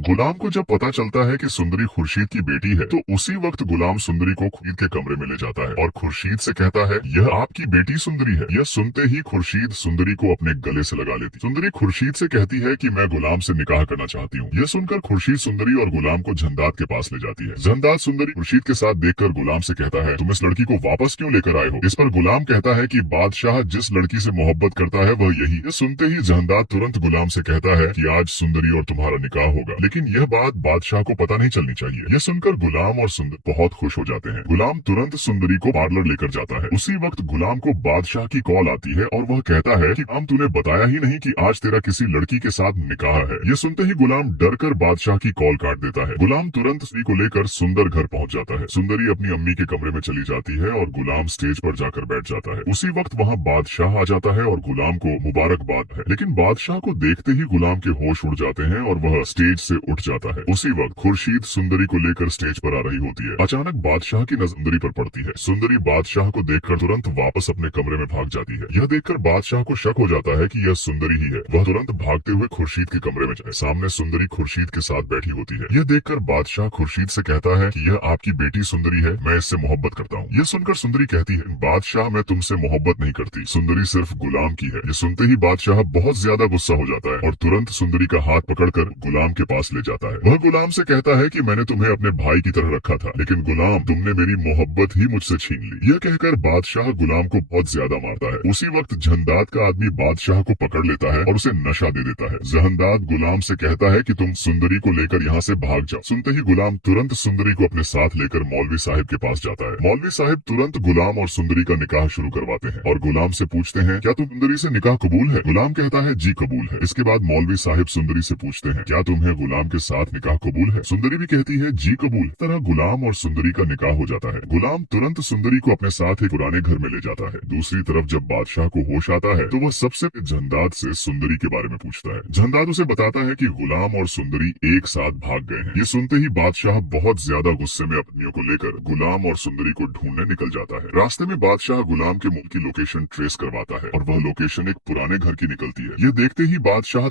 गुलाम को जब पता चलता है कि सुंदरी खुर्शीद की बेटी है, तो उसी वक्त गुलाम सुंदरी को खुर्शीद के कमरे में ले जाता है और खुर्शीद से कहता है, यह आपकी बेटी सुंदरी है। यह सुनते ही खुर्शीद सुंदरी को अपने गले से लगा लेती। सुंदरी खुर्शीद से कहती है कि मैं गुलाम से निकाह करना चाहती हूँ। यह सुनकर खुर्शीद सुंदरी और गुलाम को झंदात के पास ले जाती है। झंदात सुंदरी खुर्शीद के साथ देखकर गुलाम से कहता है, तुम इस लड़की को वापस क्यों लेकर आए हो? इस पर गुलाम कहता है कि बादशाह जिस लड़की से मोहब्बत करता है वह यही। यह सुनते ही झंदात तुरंत गुलाम से कहता है कि आज सुंदरी और तुम्हारा निकाह होगा, लेकिन यह बात बादशाह को पता नहीं चलनी चाहिए। यह सुनकर गुलाम और सुंदर बहुत खुश हो जाते हैं। गुलाम तुरंत सुंदरी को पार्लर लेकर जाता है। उसी वक्त गुलाम को बादशाह की कॉल आती है और वह कहता है कि हम तूने बताया ही नहीं कि आज तेरा किसी लड़की के साथ निकाह है। यह सुनते ही गुलाम डर कर बादशाह की कॉल काट देता है। गुलाम तुरंत स्त्री को लेकर सुंदर घर पहुंच जाता है। सुंदरी अपनी अम्मी के कमरे में चली जाती है और गुलाम स्टेज पर जाकर बैठ जाता है। उसी वक्त वहाँ बादशाह आ जाता है और गुलाम को मुबारकबाद है, लेकिन बादशाह को देखते ही गुलाम के होश उड़ जाते हैं और वह स्टेज से उठ जाता है। उसी वक्त खुर्शीद सुंदरी को लेकर स्टेज पर आ रही होती है। अचानक बादशाह की नजर सुंदरी पर पड़ती है। सुंदरी बादशाह को देखकर तुरंत वापस अपने कमरे में भाग जाती है। यह देखकर बादशाह को शक हो जाता है कि यह सुंदरी ही है। वह तुरंत भागते हुए खुर्शीद के कमरे में जाए। सामने सुंदरी खुर्शीद के साथ बैठी होती है। यह देखकर बादशाह खुर्शीद से कहता है कि यह आपकी बेटी सुंदरी है, मैं इससे मोहब्बत करता हूँ। यह सुनकर सुंदरी कहती है, बादशाह मैं तुमसे मोहब्बत नहीं करती, सुंदरी सिर्फ गुलाम की है। ये सुनते ही बादशाह बहुत ज्यादा गुस्सा हो जाता है और तुरंत सुंदरी का हाथ पकड़कर गुलाम के पास ले जाता है। वह गुलाम से कहता है कि मैंने तुम्हें अपने भाई की तरह रखा था, लेकिन गुलाम तुमने मेरी मोहब्बत ही मुझसे छीन ली। यह कहकर बादशाह गुलाम को बहुत ज्यादा मारता है। उसी वक्त झंदात का आदमी बादशाह को पकड़ लेता है और उसे नशा दे देता है। झंदात गुलाम से कहता है कि तुम सुंदरी को लेकर यहाँ से भाग जाओ। सुनते ही गुलाम तुरंत सुंदरी को अपने साथ लेकर मौलवी साहिब के पास जाता है। मौलवी साहिब तुरंत गुलाम और सुंदरी का निकाह शुरू करवाते हैं और गुलाम से पूछते हैं, क्या तुम सुंदरी से निकाह कबूल है? गुलाम कहता है, जी कबूल है। इसके बाद मौलवी साहिब सुंदरी से पूछते हैं, क्या तुम्हें गुलाम के साथ निकाह कबूल है? सुंदरी भी कहती है, जी कबूल। इस तरह गुलाम और सुंदरी का निकाह हो जाता है। गुलाम तुरंत सुंदरी को अपने साथ एक पुराने घर में ले जाता है। दूसरी तरफ जब बादशाह को होश आता है तो वह सबसे झंदात से सुंदरी के बारे में पूछता है। झंदात उसे बताता है कि गुलाम और सुंदरी एक साथ भाग गए हैं। ये सुनते ही बादशाह बहुत ज्यादा गुस्से में अपनियों को लेकर गुलाम और सुंदरी को ढूंढने निकल जाता है। रास्ते में बादशाह गुलाम के मुल्क की लोकेशन ट्रेस करवाता है और वह लोकेशन एक पुराने घर की निकलती है। यह देखते ही बादशाह